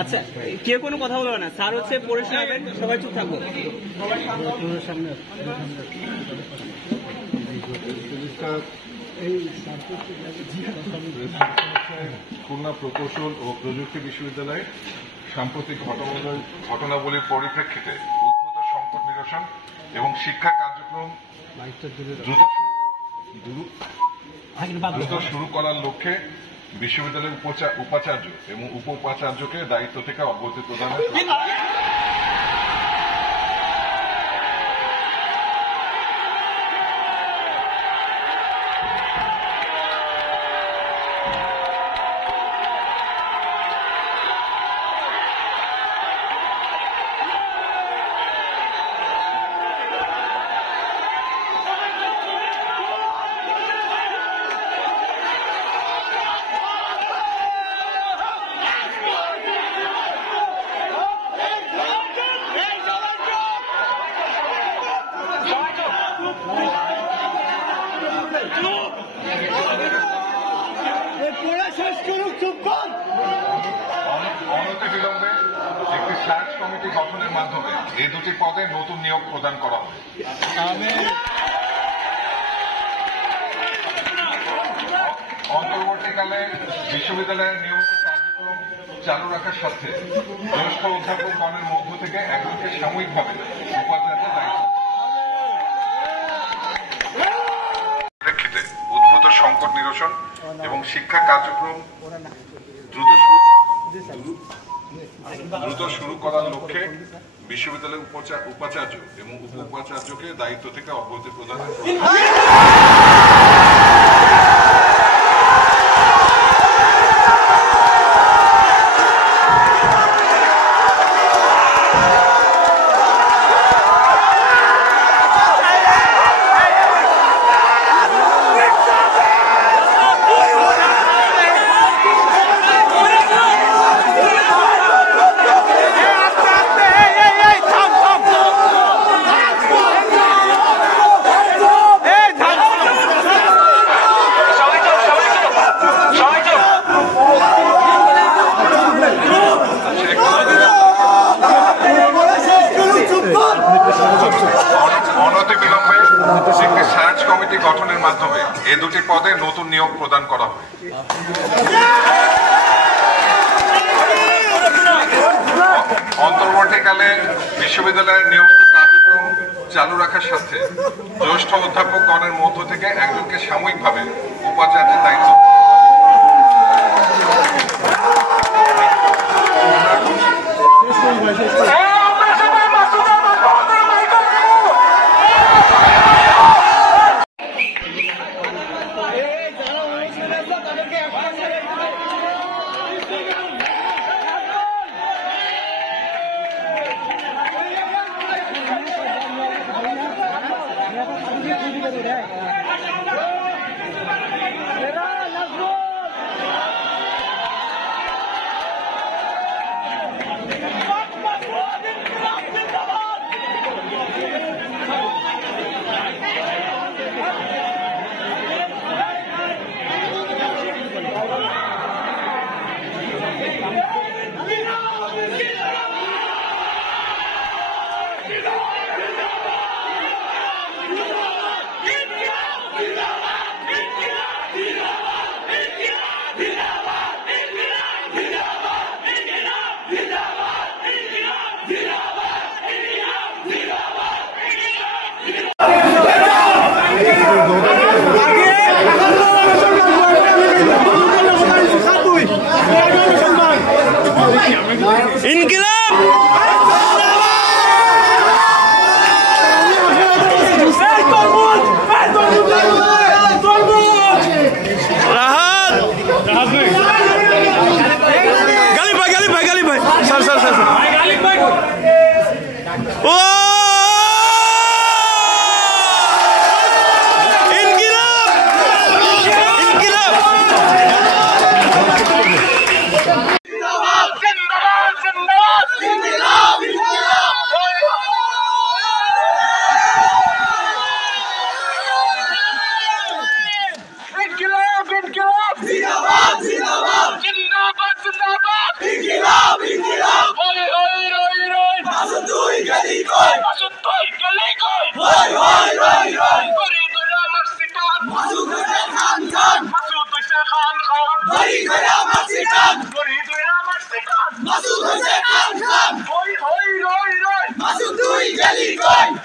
আচ্ছা, কেউ কোনো কথা বলবে না, স্যার হচ্ছে পড়ে শোনাবেন, সবাই চুপ থাকবো। খুলনা প্রকৌশল ও প্রযুক্তি বিশ্ববিদ্যালয়ে সাম্প্রতিক ঘটনাবলীর পরিপ্রেক্ষিতে উদ্ভূত সংকট নিরসন এবং শিক্ষা কার্যক্রম দ্রুত শুরু করার লক্ষ্যে বিশ্ববিদ্যালয়ের উপাচার্য এবং উপ উপাচার্যকে দায়িত্ব থেকে অব্যাহতি প্রদানের অনতিবিলম্বে একটি সার্চ কমিটি গঠনের মাধ্যমে এই দুটি পদে নতুন নিয়োগ প্রদান করা হবে। অন্তর্বর্তীকালে বিশ্ববিদ্যালয়ের নিয়মিত কার্যক্রম চালু রাখার সাথে জ্যেষ্ঠ অধ্যাপকগণের মধ্য থেকে একজনকে সাময়িকভাবে উপাচার্যের দায়িত্ব প্রেক্ষিতে উদ্ভূত সংকট নিরসন এবং শিক্ষা কার্যক্রম দ্রুত শুরু করার লক্ষ্যে বিশ্ববিদ্যালয়ের উপাচার্য এবং উপ উপাচার্যকে দায়িত্ব থেকে অব্যাহতি প্রদানের অনতিবিলম্বে একটি সার্চ কমিটি গঠনের মাধ্যমে এই দুটি পদে নতুন নিয়োগ প্রদান করা হবে। অন্তর্বর্তীকালে বিশ্ববিদ্যালয়ের নিয়মিত কার্যক্রম চালু রাখার সাথে জ্যেষ্ঠ অধ্যাপকগণের মধ্য থেকে একজনকে সাময়িকভাবে উপাচার্যের দায়িত্ব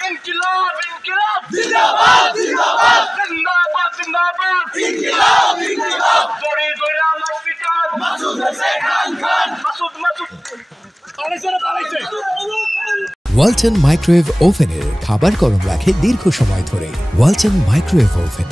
ইনকিলাব ইনকিলাব জিন্দাবাদ জিন্দাবাদ জিন্দাবাদ জিন্দাবাদ ইনকিলাব ইনকিলাব জোরে জোরে আমার পিটার মাসুদ হোসেন খান খান মাসুদ মাসুদ পালাইছে ওয়ালটন মাইক্রোওয়েভ ওভেনের খাবার গরম রাখে দীর্ঘ সময় ধরে। Walton microwave oven.